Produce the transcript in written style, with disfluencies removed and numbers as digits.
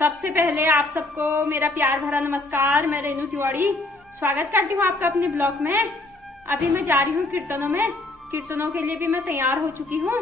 सबसे पहले आप सबको मेरा प्यार भरा नमस्कार। मैं रेनू तिवारी स्वागत करती हूँ आपका अपने ब्लॉग में। अभी मैं जा रही हूँ कीर्तनों में। कीर्तनों के लिए भी मैं तैयार हो चुकी हूँ।